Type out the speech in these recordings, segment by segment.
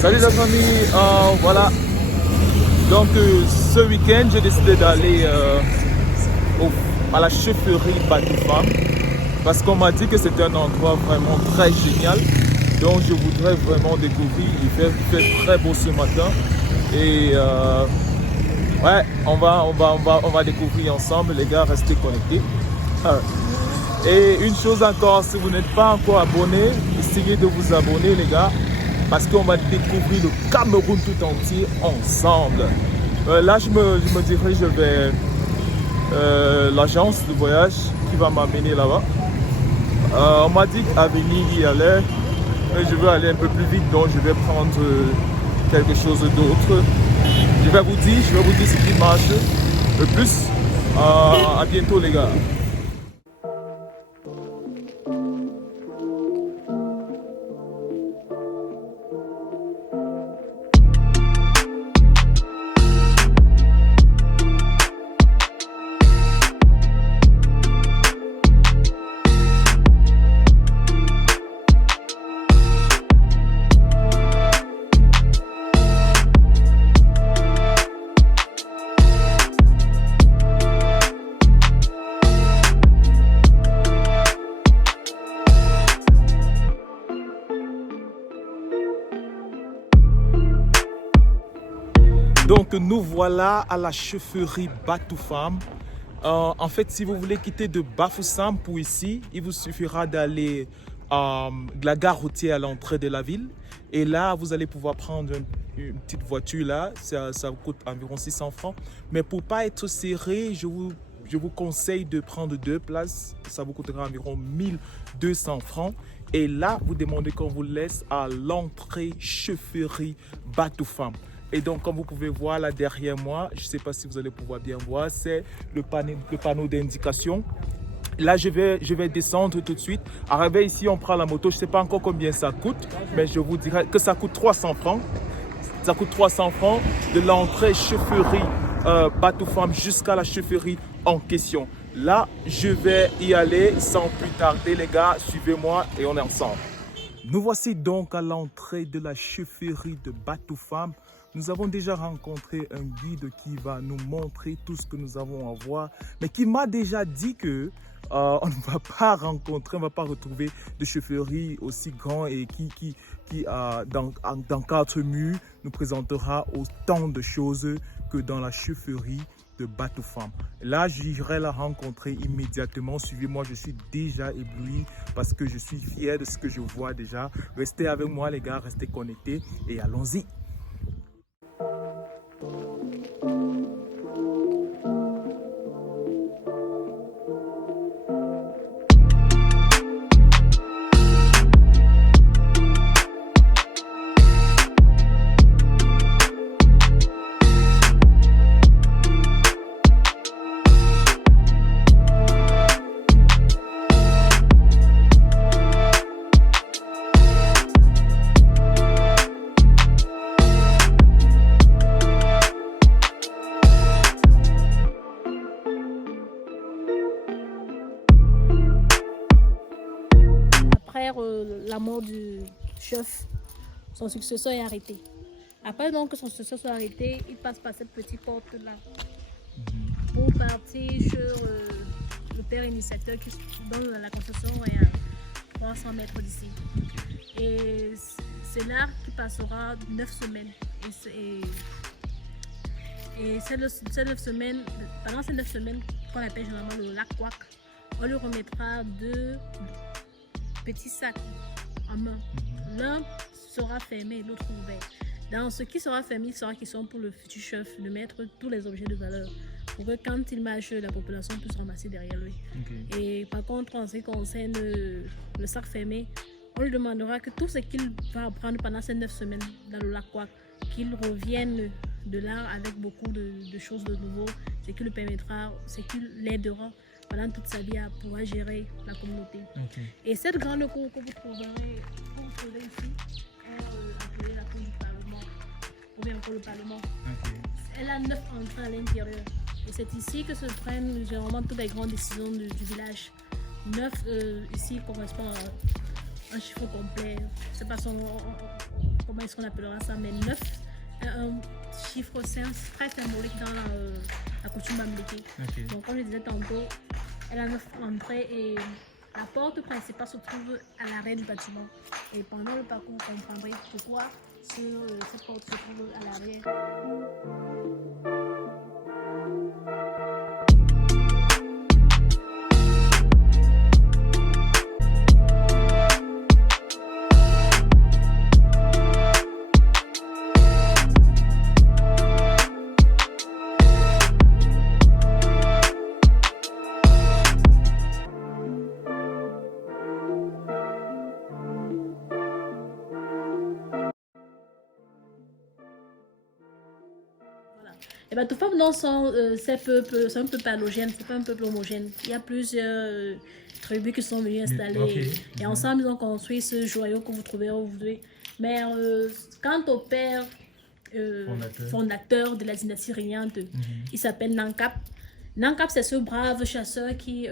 Salut la famille, voilà. Donc ce week-end, j'ai décidé d'aller à la chefferie Batoufam parce qu'on m'a dit que c'était un endroit vraiment très génial. Donc je voudrais vraiment découvrir. Il fait très beau ce matin et ouais, on va découvrir ensemble. Les gars, restez connectés. Et une chose encore, si vous n'êtes pas encore abonné, essayez de vous abonner les gars, parce qu'on va découvrir le Cameroun tout entier ensemble. Là, je me dirige vers l'agence de voyage qui va m'amener là-bas. On m'a dit qu'à venir y aller, mais je veux aller un peu plus vite, donc je vais prendre quelque chose d'autre. Je vais vous dire ce qui marche le plus. À bientôt les gars. Donc nous voilà à la chefferie Batoufam. En fait, si vous voulez quitter de Bafoussam pour ici, il vous suffira d'aller de la gare routière à l'entrée de la ville. Et là, vous allez pouvoir prendre une petite voiture là. Ça vous coûte environ 600 francs. Mais pour ne pas être serré, je vous conseille de prendre 2 places. Ça vous coûtera environ 1200 francs. Et là, vous demandez qu'on vous laisse à l'entrée chefferie Batoufam. Et donc, comme vous pouvez voir là derrière moi, je ne sais pas si vous allez pouvoir bien voir, c'est le panneau d'indication. Là, je vais descendre tout de suite. Arrivé ici, on prend la moto. Je ne sais pas encore combien ça coûte, mais je vous dirai que ça coûte 300 francs. Ça coûte 300 francs de l'entrée chefferie Batoufam jusqu'à la chefferie en question. Là, je vais y aller sans plus tarder, les gars. Suivez-moi et on est ensemble. Nous voici donc à l'entrée de la chefferie de Batoufam. Nous avons déjà rencontré un guide qui va nous montrer tout ce que nous avons à voir, mais qui m'a déjà dit que on ne va pas rencontrer, on ne va pas retrouver de chefferie aussi grand et qui dans 4 murs nous présentera autant de choses que dans la chefferie de Batoufam. Là, j'irai la rencontrer immédiatement. Suivez-moi, je suis déjà ébloui parce que je suis fier de ce que je vois déjà. Restez avec moi les gars, restez connectés et allons-y. Après la mort du chef, son successeur est arrêté. Après donc que son successeur soit arrêté, il passe par cette petite porte-là pour partir sur le père initiateur qui donne la concession est à 300 mètres d'ici. Et c'est là qu'il passera 9 semaines. Et ces 9 semaines, pendant ces 9 semaines qu'on appelle généralement le lac Ouak, on lui remettra 2 petits sacs en main. L'un sera fermé et l'autre ouvert. Dans ce qui sera fermé, il sera question pour le futur chef de mettre tous les objets de valeur pour que quand il marche, la population puisse ramasser derrière lui. Okay. Et par contre, en ce qui concerne le sac fermé, on lui demandera que tout ce qu'il va apprendre pendant ces 9 semaines dans le lac Ouak, qu'il revienne de là avec beaucoup de choses de nouveau, ce qui lui permettra, ce qui l'aidera pendant toute sa vie à pouvoir gérer la communauté. Okay. Et cette grande cour que vous trouverez ici, est appelée la cour du Parlement, ou bien encore le Parlement. Okay. Elle a 9 entrées à l'intérieur. Et c'est ici que se prennent généralement toutes les grandes décisions du village. 9 ici correspond à un chiffre complet. C'est pas son comment est-ce qu'on appellera ça, mais 9, un chiffre très symbolique dans la coutume bamileke. Ok. Donc, comme je disais tantôt, elle a 9 entrées et la porte principale se trouve à l'arrière du bâtiment. Et pendant le parcours, vous comprendrez pourquoi cette porte se trouve à l'arrière. Les Batoufam sont ces peuples, c'est un peuple halogène, c'est pas un peuple homogène. Il y a plusieurs tribus qui sont venues installer et ensemble ils ont construit ce joyau que vous trouvez aujourd'hui. Mais quant au père fondateur de la dynastie régnante, il s'appelle Nankap. Nankap, c'est ce brave chasseur qui,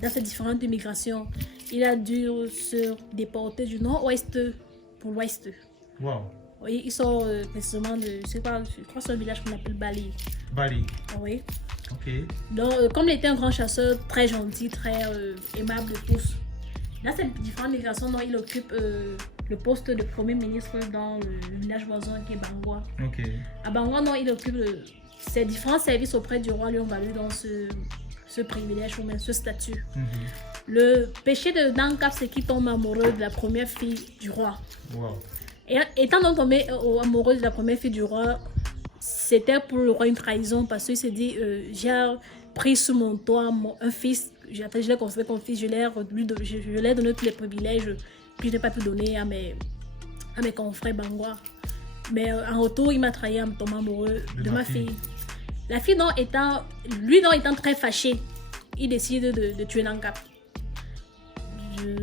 dans ses différentes migrations, il a dû se déporter du nord-ouest pour l'ouest. Wow. Oui, ils sont précisément de, je crois que c'est un village qu'on appelle Bali. Bali. Oui. Ok. Donc, comme il était un grand chasseur, très gentil, très aimable de tous, dans ces différentes migrations, donc, il occupe le poste de premier ministre dans le village voisin qui est Bangwa. Ok. À Bangwa, non, il occupe ses différents services auprès du roi lui ont valu dans ce privilège ou même ce statut. Le péché de Nankap, c'est qu'il tombe amoureux de la première fille du roi. Wow. Et étant donc tombé amoureux de la première fille du roi, c'était pour le roi une trahison parce qu'il s'est dit j'ai pris sous mon toit un fils, je l'ai considéré comme fils, je lui ai donné tous les privilèges que je n'ai pas pu donner à mes confrères Bangwa. Mais en retour, il m'a trahi en tombant amoureux de ma fille. La fille, lui étant très fâché, il décide de tuer Nankap.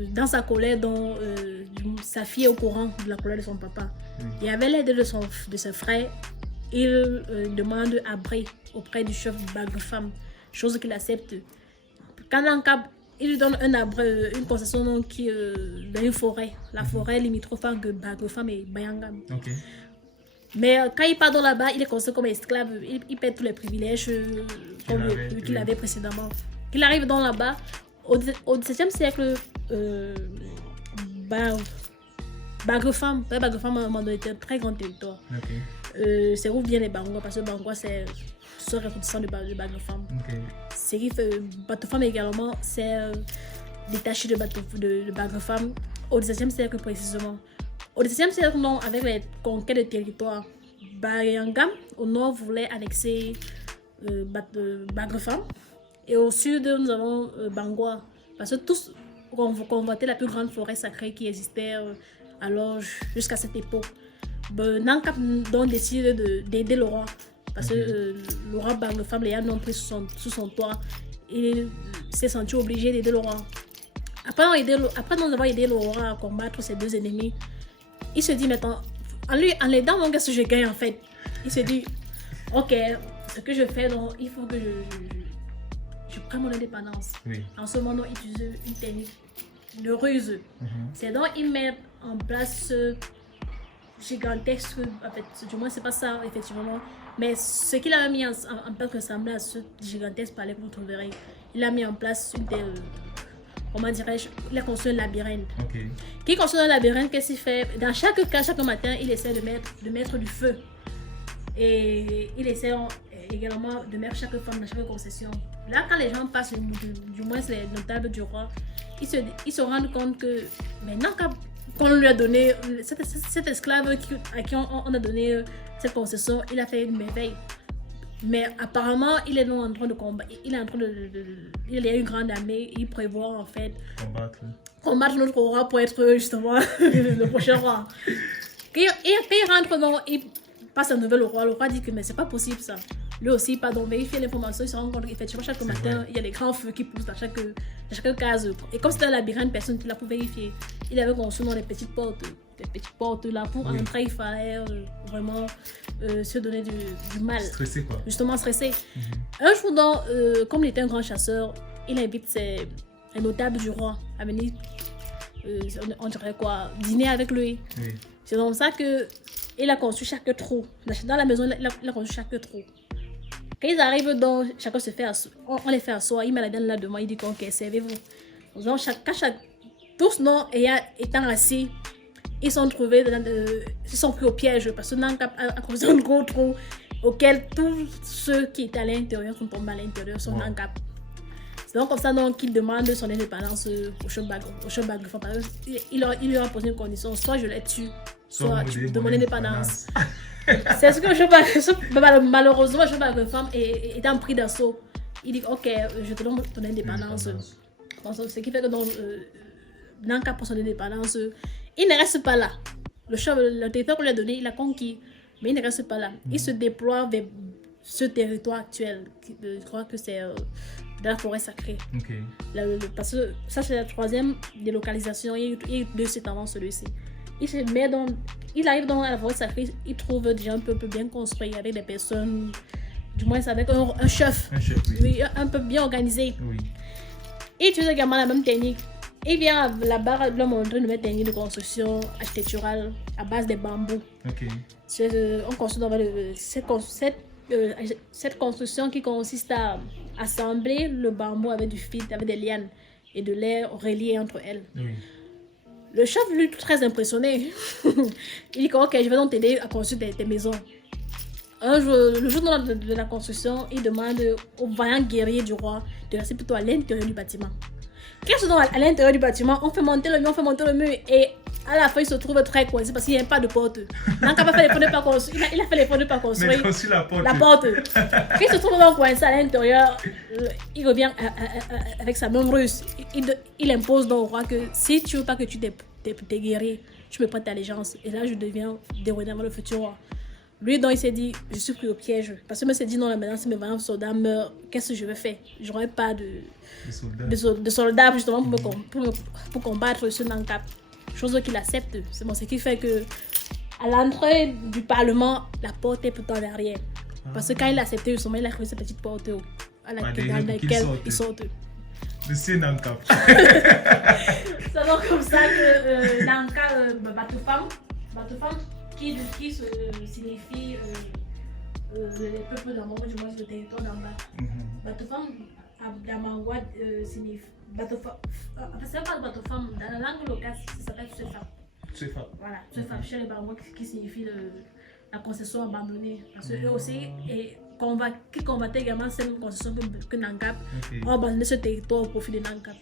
Dans sa colère, sa fille est au courant de la colère de son papa. Et avec l'aide de ses frères, il demande abri auprès du chef Bagrefam, chose qu'il accepte. Quand Nankap, il lui donne un abri, une concession dans une forêt, la forêt limitrophe de Bagrefam et Bayangam. Okay. Mais quand il part dans là-bas, il est considéré comme esclave, il perd tous les privilèges qu'il avait précédemment. Qu'il arrive dans là-bas, au XVIIe siècle, Bagrefam à un moment donné était un très grand territoire. Okay. C'est où viennent les Bangwa, parce que Bangwa c'est ce ressortissant de Bagrefam. Okay. C'est qui fait Batoufam également, c'est détaché de Bagrefam au XVIIe siècle précisément. Au XVIIe siècle, non, avec les conquêtes de territoire, Bayangam au nord voulait annexer Bagrefam. Et au sud, nous avons Bangwa. Parce que tous convoitaient la plus grande forêt sacrée qui existait alors jusqu'à cette époque. Nankap donc décide d'aider le roi. Parce que le roi Bagrefam, les gens pris sous son toit. Il s'est senti obligé d'aider le roi. Après nous avoir aidé le roi à combattre ses deux ennemis, il se dit maintenant, en l'aidant, donc qu'est-ce que je gagne en fait? Il se dit, ok, ce que je fais, donc, il faut que je prenne mon indépendance. Oui. En ce moment, il utilise une technique de ruse. C'est donc il met en place ce gigantesque, en fait, du moins c'est pas ça effectivement, mais ce qu'il a mis en place ressemblait à ce gigantesque palais que vous trouverez. Il a mis en place comment dirais-je, il a construit un labyrinthe. Okay. Qui construit un labyrinthe, qu'est-ce qu'il fait? Dans chaque cas, chaque matin, il essaie de mettre du feu. Et il essaie également de mettre chaque femme dans chaque concession. Là, quand les gens passent, du moins les notables du roi, ils se rendent compte que maintenant qu'on lui a donné, cet esclave à qui on a donné cette concession, il a fait une merveille. Mais apparemment, il est en train de combattre. Il a une grande armée. Il prévoit en fait combattre notre roi pour être justement le prochain roi. Et quand il rentre, il passe à nouvelle au roi. Le roi dit que mais c'est pas possible ça. Lui aussi, pardon, mais il fait l'information. Il se rend compte qu'effectivement chaque matin, il y a des grands feux qui poussent dans chaque case. Et comme c'était un labyrinthe, personne ne l'a pu vérifier. Il avait construit dans les petites portes là pour entrer. Il fallait vraiment se donner du mal. Stressé quoi. Justement stressé. Un jour, comme il était un grand chasseur, il invite les notables du roi à venir on dirait quoi, dîner avec lui. Oui. C'est comme ça qu'il a construit chaque trou. Dans la maison, il a construit chaque trou. Quand ils arrivent, donc, chacun se fait on les fait asseoir. Il met la dame là devant, il dit ok, servez-vous. Donc, tous non, étant assis, ils sont trouvés, ils sont pris au piège parce que Nankap a causé un gros trou auquel tous ceux qui étaient à l'intérieur sont tombés à l'intérieur, sont Nankap. C'est donc comme ça qu'il demande son indépendance au Shobag. Il lui a posé une condition, soit je les tue, soit tu de mon indépendance. C'est ce que malheureusement, Shobag femme est en pris d'assaut. Il dit ok, je te donne ton indépendance. Ce qui fait que Nankap pour son indépendance, il ne reste pas là. Le territoire qu'on lui a donné, il a conquis, mais il ne reste pas là. Il se déploie vers ce territoire actuel. Je crois que c'est de la forêt sacrée. Okay. Parce que ça, c'est la 3e délocalisation. Il y a 2 sites avant celui-ci. Il arrive dans la forêt sacrée, il trouve déjà un peu bien construit avec des personnes, du moins avec un chef. Un chef, oui. Un peu bien organisé. Oui. Il utilise également la même technique. Il vient là-bas lui montrer une nouvelle technique de construction architecturale à base de bambous. Okay. On construit cette construction qui consiste à assembler le bambou avec du fil, avec des lianes et de l'air relié entre elles. Oui. Le chef, lui, très impressionné, il dit ok, je vais donc t'aider à construire tes maisons. Un jour, le jour de la construction, il demande aux vaillants guerriers du roi de rester plutôt à l'intérieur du bâtiment. Qu'est-ce que à l'intérieur du bâtiment, on fait monter le mur, et à la fin, il se trouve très coincé parce qu'il n'y a pas de porte. Donc, il a fait l'effort de ne pas construire. Il a fait l'effort de ne pas construire la porte. Quand il se trouve donc coincé à l'intérieur, il revient avec sa main russe. Il impose donc au roi que si tu ne veux pas que tu t'es guerrier, tu me prêtes ta allégeance. Et là, je deviens dérouillement le futur roi. Lui, donc, il s'est dit, je suis pris au piège. Parce qu'il s'est dit, non, maintenant, si mes vaillants soldats meurent, qu'est-ce que je vais faire? Je n'aurai pas de soldats justement pour combattre ce Nankap. Chose qu'il accepte. C'est bon, ce qui fait que à l'entrée du Parlement, la porte est plutôt en arrière. Parce que quand il a accepté justement, il a créé cette petite porte dans laquelle il saute. C'est Nankap. C'est donc comme ça que Nankap, Batoufam, qui signifie les peuples d'en bas, du moins le territoire d'en bas. Batoufam, d'Amangwa, signifie. C'est pas Batoufam, dans la langue locale, ça s'appelle Tsefa. Voilà, Tsefa, chez les Bangwa, qui signifie la concession abandonnée. Parce qu'eux aussi, qui combattaient également cette concession que Nankap, ont abandonné ce territoire au profit de Nankap.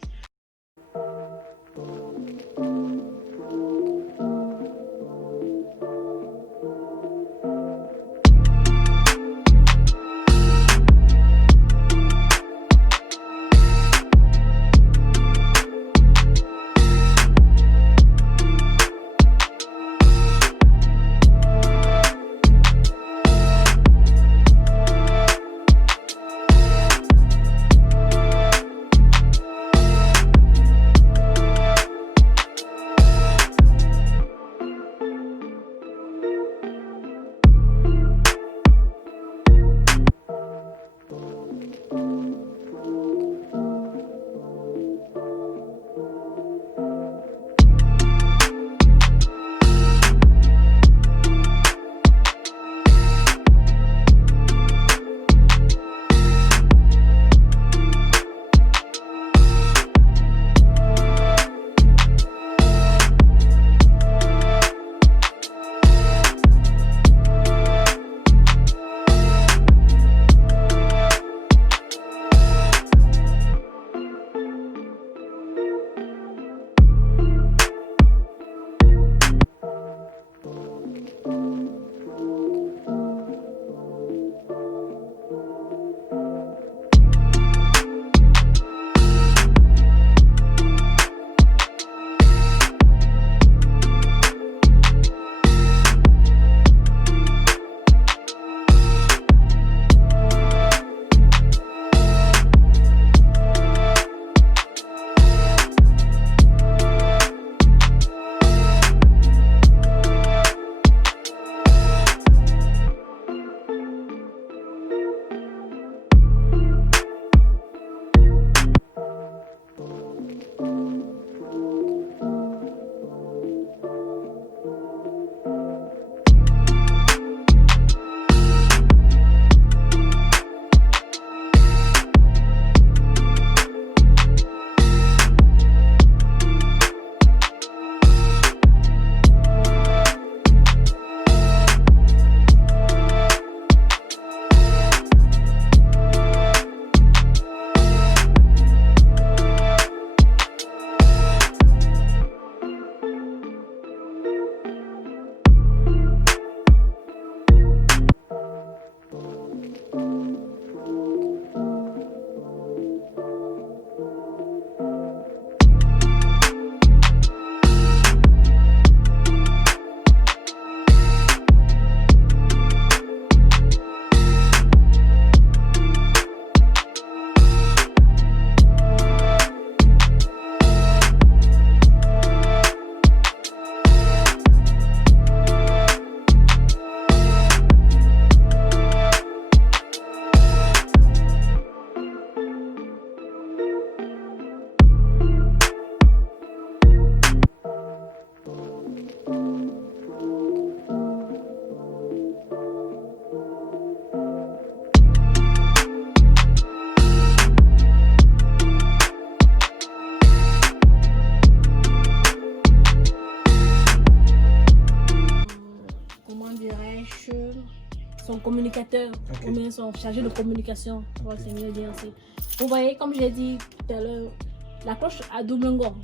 son communicateur, ou bien son chargé de communication. Ouais, c'est mieux de dire ainsi. Vous voyez, comme j'ai dit tout à l'heure, la cloche à double gond.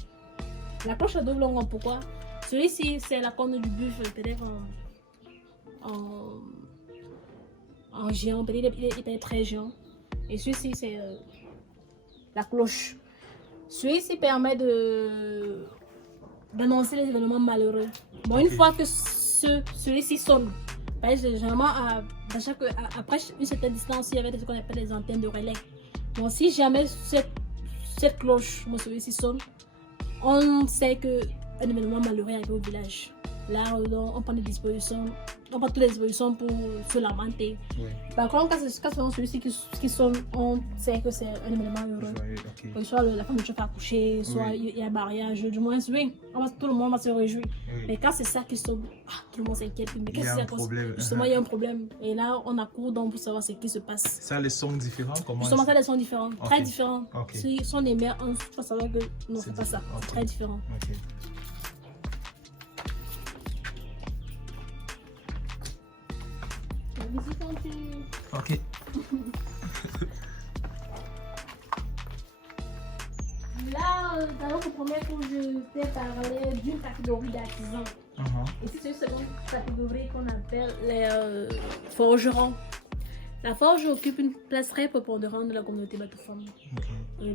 La cloche à double gond, pourquoi? Celui-ci, c'est la corne du buffle, peut-être en géant, peut-être il est très géant. Et celui-ci, c'est la cloche. Celui-ci permet d'annoncer les événements malheureux. Bon, une fois que celui-ci sonne, généralement, après une certaine distance, il y avait ce qu'on appelle des antennes de relais. Bon, si jamais cette cloche, celui-ci sonne, on sait qu'un événement malheureux est arrivé au village. Là, on prend des dispositions, on prend toutes les dispositions pour se lamenter. Oui. Par contre, quand c'est celui-ci qui sonne, on sait que c'est un événement heureux. Soit la femme ne pas accoucher, soit il y a un mariage, du moins, oui, tout le monde va se réjouir. Oui. Mais quand c'est ça qui sonne, tout le monde s'inquiète. Mais qu'est-ce que c'est problème? Justement, il y a un problème. Et là, on accourt donc pour savoir ce qui se passe. Ça, les sons différents? Justement, ça, les sons différents, très différents. Si sont des mères, il faut savoir que non, c'est pas ça. C'est très différent. Ok. Là, dans notre premier cours, je t'ai parlé d'une catégorie d'artisans. Et c'est une seconde catégorie qu'on appelle les forgerons. La forge occupe une place très prépondérante de la communauté Batoufam.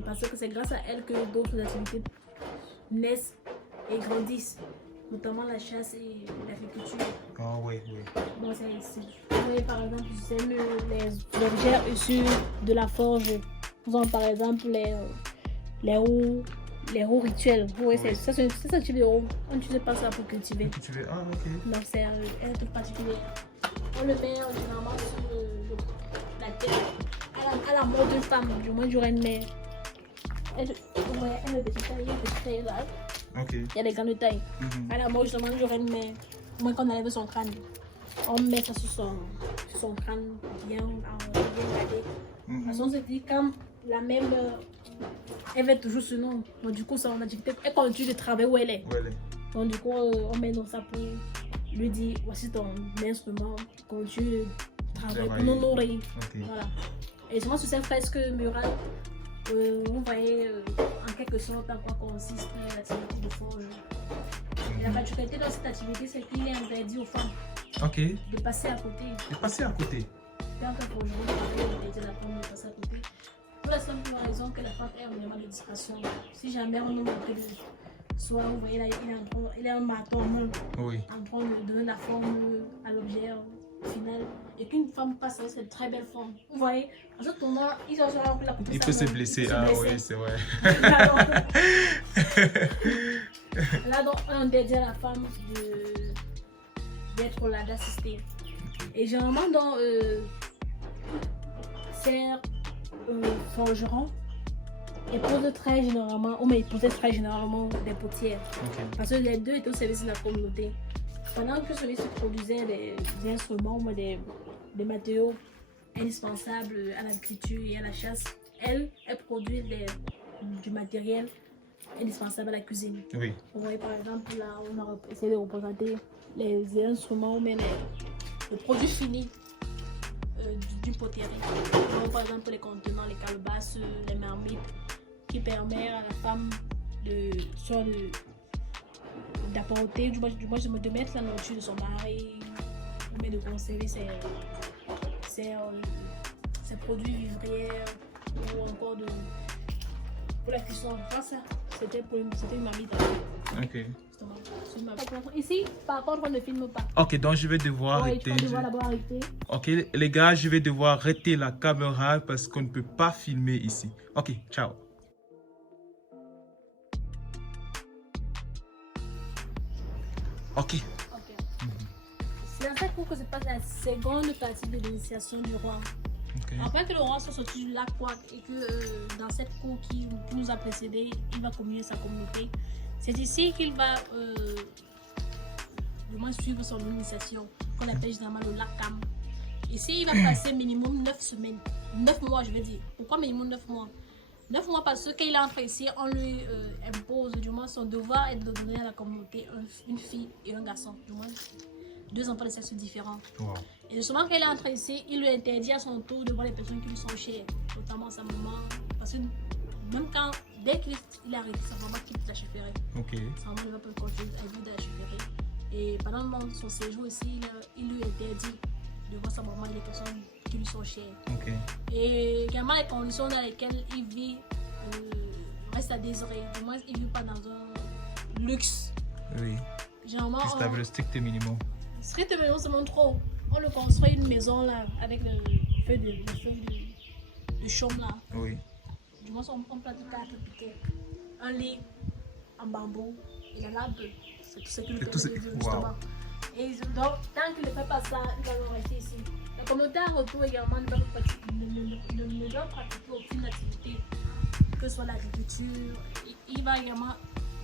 Parce que c'est grâce à elle que d'autres activités naissent et grandissent, notamment la chasse et l'agriculture. Oui. Bon, par exemple, les objets issus de la forge. Nous avons par exemple les roues rituelles. Ça, c'est un type de roue. On n'utilise pas ça pour cultiver. Donc, c'est un truc particulier. On le met généralement sur la terre. À la mort d'une femme, du moins d'une mère. Elle est petite taille, elle est très il y a des grandes tailles. À la mort, justement, d'une mère, au moins qu'on enlève son crâne. On met ça sur son crâne, bien gardé. Parce qu'on se dit, quand la même, elle va toujours ce nom. Donc, du coup, son activité, elle continue de travailler où elle est. Donc, du coup, on met dans ça pour lui dire, voici ton instrument, continue de travailler pour nous nourrir. Voilà. Et justement, sur cette fresque murale, vous voyez en quelque sorte à quoi consiste l'activité de forge. Et la particularité de cette activité, c'est qu'il est interdit aux femmes de passer à côté. Tant que forgeron, il est interdit à la femme de passer à côté. Pour la simple raison que la femme est un élément de distraction. Si jamais on nous montre soit vous voyez là, il est un marteau en main, en train de donner la forme à l'objet final, et qu'une femme passe avec cette très belle forme. Vous voyez, en ce moment, il peut se blesser. Oui, c'est vrai. Là, donc, on interdit à la femme d'être là, d'assister. Et généralement, dans ces forgerons, ils posent très généralement des potières. Parce que les deux étaient au service de la communauté. Pendant que celui-ci produisait des instruments ou des matériaux indispensables à l'agriculture et à la chasse, elle produit du matériel indispensable à la cuisine. Vous voyez par exemple, là, on a essayé de représenter les instruments ou même les produits finis d'une poterie. Donc, par exemple, les contenants, les calebasses, les marmites, qui permettent à la femme d'apporter, du moins de mettre la nourriture de son mari, mais de conserver ses produits vivrières ou encore pour la cuisson. Enfin, ça, c'était une marmite. Ici, par contre, on ne filme pas. Ok, donc je vais devoir arrêter. Ok, les gars, je vais devoir arrêter la caméra parce qu'on ne peut pas filmer ici. Ok, ciao. Ok. C'est dans cette cour que se passe la seconde partie de l'initiation du roi. Après que le roi soit sorti du lac Ouak et que dans cette cour qui nous a précédé, il va communier sa communauté. C'est ici qu'il va suivre son initiation, qu'on appelle généralement le lac Cam. Ici, il va passer minimum 9 semaines. 9 mois, je vais dire. Pourquoi minimum 9 mois? 9 mois parce que quand il entre ici, on lui impose, du moins son devoir est de donner à la communauté une fille et un garçon. Du moins, 2 enfants de sexe différents. Wow. Et justement, quand elle est entrée ici, il lui interdit à son tour de voir les personnes qui lui sont chères, notamment sa maman. Parce que même quand, dès qu'il a arrêté, sa maman quitte la chefferie. Ok. Sa maman ne va pas continuer à vivre dans la chefferie. Et pendant son séjour ici, il lui interdit de voir sa maman et les personnes qui lui sont chères. Ok. Et également, les conditions dans lesquelles il vit restent à désirer. Du moins, il ne vit pas dans un luxe. Oui. Généralement, Juste avec le strict minimum. strict minimum, c'est mon trop. On le construit une maison là, avec le feu de chaume là. Oui. Du moins, on plante 4 piquets. Un lit en bambou et la lampe. C'est tout ce qu'il peut vivre, justement. Wow. Et donc, tant qu'il ne fait pas ça, il va rester ici. La communauté en retour également ne doit pratiquer aucune activité, que ce soit l'agriculture. Il va également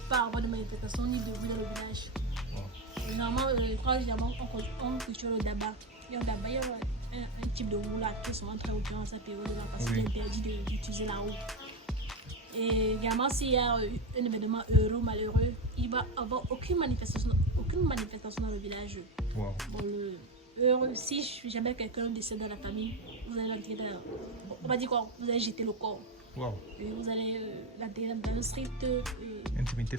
pas avoir de manifestation ni de bruit dans le village. Wow. Généralement, je crois qu'on culture le daba. Il y a un type de roue là qui est souvent très haut dans cette période-là parce qu'il est interdit d'utiliser la roue. Et également, s'il y a un événement heureux ou malheureux, il va avoir aucune manifestation dans le village. Wow. Bon, heureux, si jamais quelqu'un décède dans la famille, vous allez l'enterrer on va dire quoi? Vous allez jeter le corps. Wow. Et vous allez l'enterrer dans le strict Intimité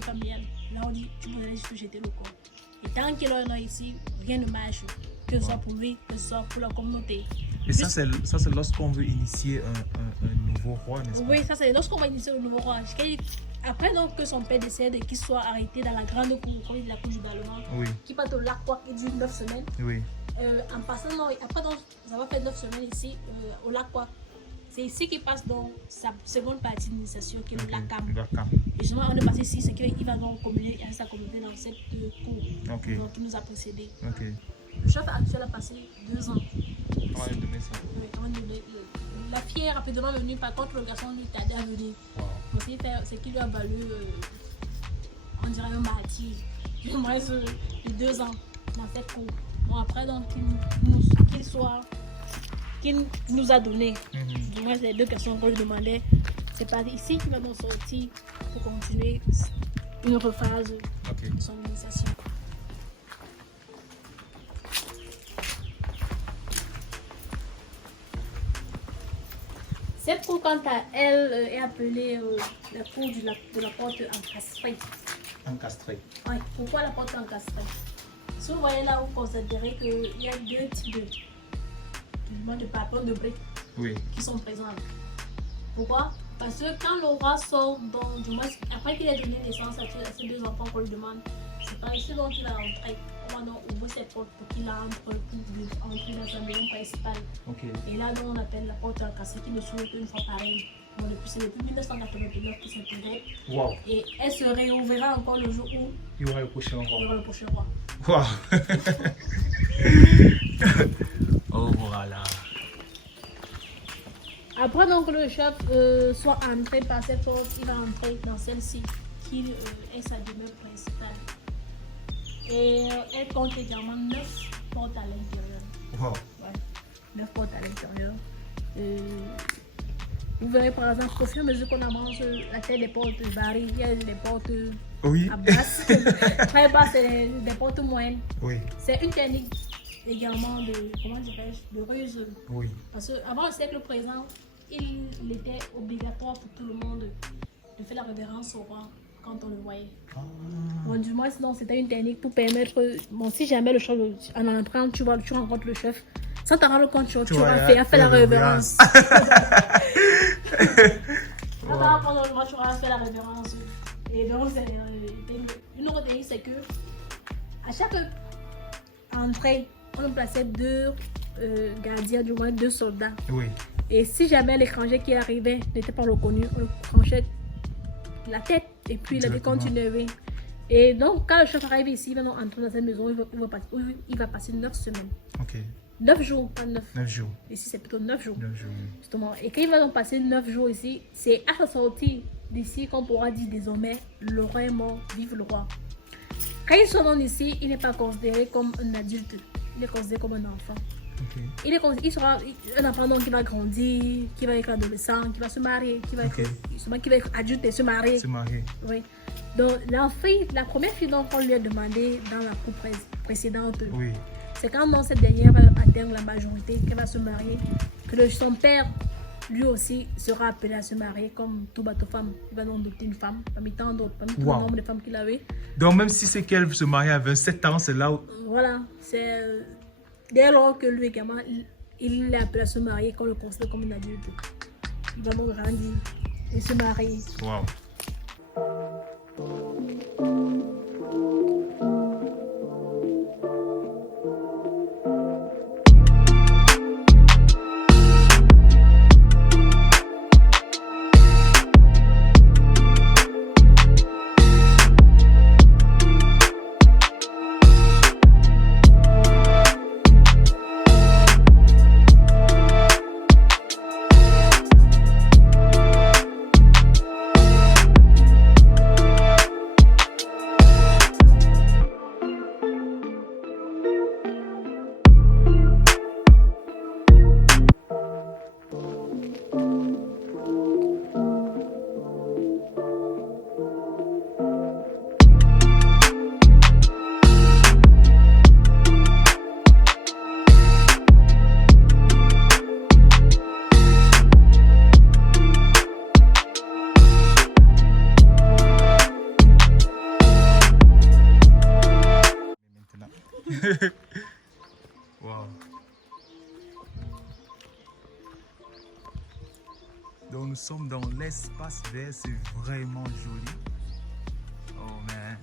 familiale. Là, on dit, vous allez juste jeter le corps. Et tant qu'il en a ici, rien ne marche. Que ce soit pour lui, que ce soit pour la communauté. Et ça, c'est lorsqu'on veut initier un nouveau roi, n'est-ce pas? Oui, ça, c'est lorsqu'on va initier le nouveau roi. Après donc que son père décède et qu'il soit arrêté dans la grande cour, comme il dit la cour du Parlement, Oui. qui part au lac Kwak et dure 9 semaines. Oui. En passant, après donc, nous avons fait 9 semaines ici au lac Kwak. C'est ici qu'il passe donc sa seconde partie d'initiation qui est le lac Kam. Et justement, on est passé ici, c'est qu'il va donc communier avec sa communauté dans cette cour donc, qui nous a précédés. Okay. Le chef actuel a passé 2 ans. Comment elle donnait ça? Oui, la fille est rapidement venue, par contre le garçon lui tardait à venir. Wow. C'est qui lui a valu, on dirait un martyr. Du moins les 2 ans dans cette cour. Bon, après, donc, qu'il nous a donné, du moins les 2 questions qu'on lui demandait, c'est pas ici qu'il va nous sortir pour continuer une autre phase de son initiation. Cette cour, quant à elle, est appelée la cour de la porte encastrée. Encastrée. Oui, pourquoi la porte encastrée? Si vous voyez là, vous considérez qu'il y a 2 types de papillons de briques qui sont présents. Pourquoi? Parce que quand le roi sort, donc, du moins, après qu'il ait donné naissance à ces 2 enfants qu'on lui demande, c'est par ici dont il va rentrer. On va donc ouvrir cette porte pour qu'il entre pour entrer dans sa maison principale. Et là, donc, on appelle la porte encastrée qui ne s'ouvre qu'une fois par an. Bon, c'est depuis 1989 qui s'intéresse. Wow. Et elle se réouvrira encore le jour où il y aura le prochain roi. Wow. Oh voilà. Après donc le chef soit entré par cette porte, il va entrer dans celle-ci qui est sa demeure principale. Et elle compte également 9 portes à l'intérieur. Wow. Ouais, 9 portes à l'intérieur. Vous verrez par exemple qu'au fur et à mesure qu'on avance, la taille des portes varie. Il y a des portes à basse, très basses, et des portes moyennes. Oui. C'est une technique également de ruse. Oui. Parce qu'avant le siècle présent, il était obligatoire pour tout le monde de faire la révérence au roi quand on le voyait. Bon, du moins, sinon, c'était une technique pour permettre. Bon, si jamais le chef, en entrant, tu rencontres le chef, sans t'en rendre compte, tu vas faire la révérence. Quand tu vas prendre le roi, tu vas faire la révérence. Et donc, une autre technique, c'est que à chaque entrée, on plaçait 2 gardiens, du moins 2 soldats. Oui. Et si jamais l'étranger qui arrivait n'était pas reconnu, on le tranchait la tête et puis il avait continué. Et donc, quand le chef arrive ici, il va entrer dans cette maison, il va passer 9 semaines. Ok. 9 jours, pas 9. 9 jours. Ici, c'est plutôt 9 jours. 9 jours. Justement. Et quand il va donc passer 9 jours ici, c'est à sa sortie d'ici qu'on pourra dire désormais le roi est mort, vive le roi. Quand il sort ici, il n'est pas considéré comme un adulte, il est considéré comme un enfant. Okay. Il sera un enfant donc qui va grandir, qui va être adolescent, qui va se marier, qui va être adulte et se marier. Oui. Donc, la première fille dont on lui a demandé dans la coupe précédente, Oui. c'est quand dans cette dernière va atteindre la majorité, qu'elle va se marier, que son père, lui aussi, sera appelé à se marier comme tout bateau femme. Il va donc adopter une femme, parmi tant d'autres, parmi tout le nombre de femmes qu'il avait. Donc, même si c'est qu'elle se marie à 27 ans, c'est là où... Voilà, c'est dès lors que lui également, il est appelé à se marier, qu'on le considère comme un adulte. Il va donc grandir et se marier. Wow. Wow. Donc nous sommes dans l'espace vert, c'est vraiment joli. Oh man.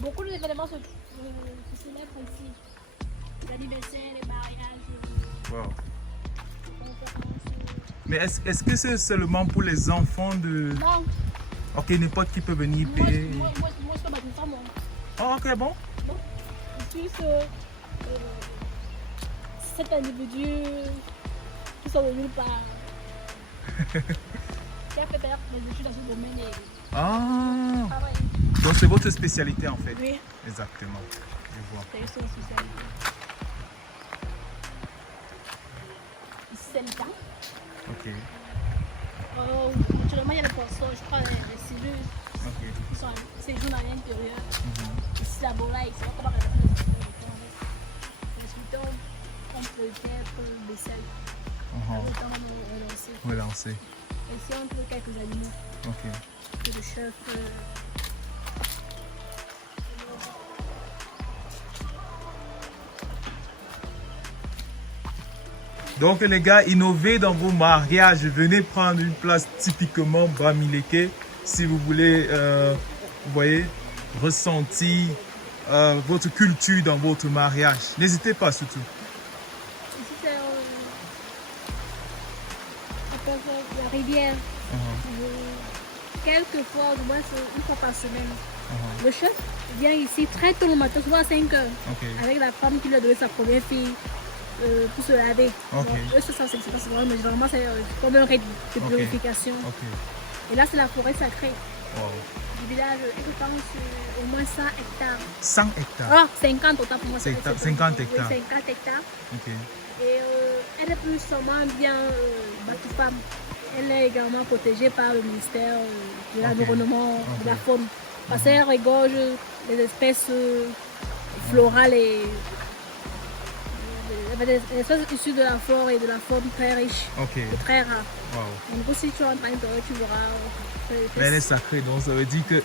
Beaucoup d'événements se célèbrent ici. L'anniversaire, les mariages, Wow. les conférences. Mais est-ce que c'est seulement pour les enfants de... Non, Ok, n'importe qui peut venir moi, payer. je peux battre une femme. Oh, ok, bon. Bon, juste cet individu qui sont venus par. Qui a fait d'ailleurs des études dans ce domaine et Ah. travaille. Donc c'est votre spécialité en fait. Oui, Exactement. Je vois. c'est juste une spécialité. Ici, c'est le cas. Ok. Naturellement, il y a les poissons, je crois, les cellules Ok. qui sont séjournent à l'intérieur. Mhm. Ici, la bolaille, c'est pas comment on appelle les sculpteurs. On peut être vaisselle. Mhm. Le temps on relancer. Relancer. Ici, on trouve quelques animaux. Ok. Le chef. Donc les gars, innovez dans vos mariages. Venez prendre une place typiquement Bamileke si vous voulez, vous voyez, ressentir votre culture dans votre mariage. N'hésitez pas surtout. Ici, c'est la rivière. Quelquefois, du moins une fois par semaine. Le chef vient ici très tôt le matin, souvent à 5 heures, Ok. avec la femme qui lui a donné sa première fille pour se laver. Ok. Donc, eux, ça, c'est pas souvent, mais généralement, c'est comme un rite de Ok. purification. Ok. Et là, c'est la forêt sacrée Wow. du village. Je pense au moins 100 hectares. 100 hectares. Ah, 50 autant pour moi. C'est 50 hectares. Oui, 50 hectares. Ok. Et elle est plus seulement bien bateau femme. Elle est également protégée par le ministère de l'environnement, de la faune. Parce qu'elle regorge des espèces florales et des espèces issues de la flore et de la faune très riches Ok. et très rares. Wow. Donc si tu es en train de tu verras. Mais elle est sacrée, donc ça veut dire que...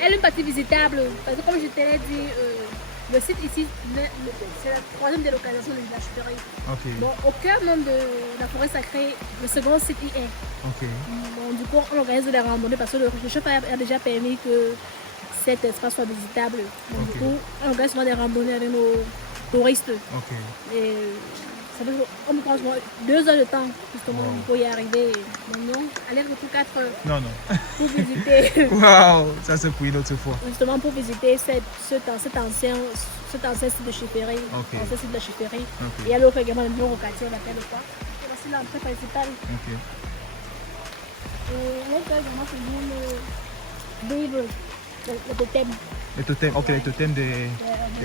Elle est une partie visitable. Parce que comme je te l'ai dit, le site ici, c'est la troisième délocalisation de village ferré. Ok. Bon, au cœur même de la forêt sacrée, le second site y est. Ok. Bon, du coup, on organise des randonnées parce que le chef a déjà permis que cet espace soit visitable. Donc, Ok. du coup, on organise souvent des randonnées avec nos touristes. Ok. Et on me prend 2 heures de temps justement pour y arriver. Donc non, aller-retour 4 heures Non, non. pour visiter, Waouh, ça c'est pour une autre fois. justement pour visiter cet ancien site de chefferie. Ok. Ancien site de chefferie. Ok. Et alors également le nouveau quartier, on appelle quoi. Et voici l'entrée principale. Ok. Et là, il également se vivre le totem. Les totems, ok, les totems des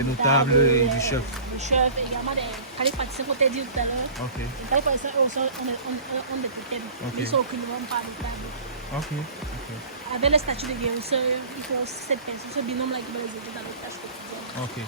notables et du chef. Du chef, également des palais pâtissiers, qu'on t'a dit tout à l'heure. Ok. Les palais pâtissiers ont des totems. Ok. Mais ils sont aucunement pas notables. Ok. Ok. Avec le statut de guérisseur, il faut aussi cette personne, ce binôme-là qui va les aider dans les tâches quotidiennes. Ok.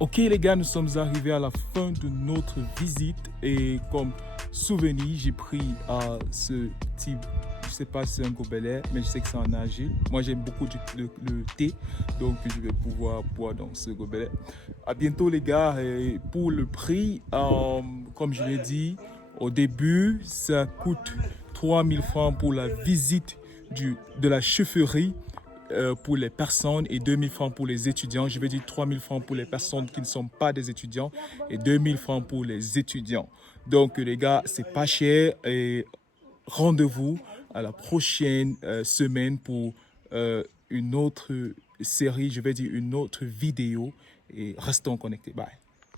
Ok les gars, nous sommes arrivés à la fin de notre visite et comme souvenir, j'ai pris ce petit, je sais pas si c'est un gobelet, mais je sais que c'est en argile. Moi j'aime beaucoup le thé, donc je vais pouvoir boire dans ce gobelet. À bientôt les gars, et pour le prix, comme je l'ai dit au début, ça coûte 3000 francs pour la visite de la chefferie. Pour les personnes et 2000 francs pour les étudiants. Je vais dire 3000 francs pour les personnes qui ne sont pas des étudiants et 2000 francs pour les étudiants. Donc les gars, c'est pas cher et rendez-vous à la prochaine semaine pour une autre série, je vais dire une autre vidéo et restons connectés. Bye.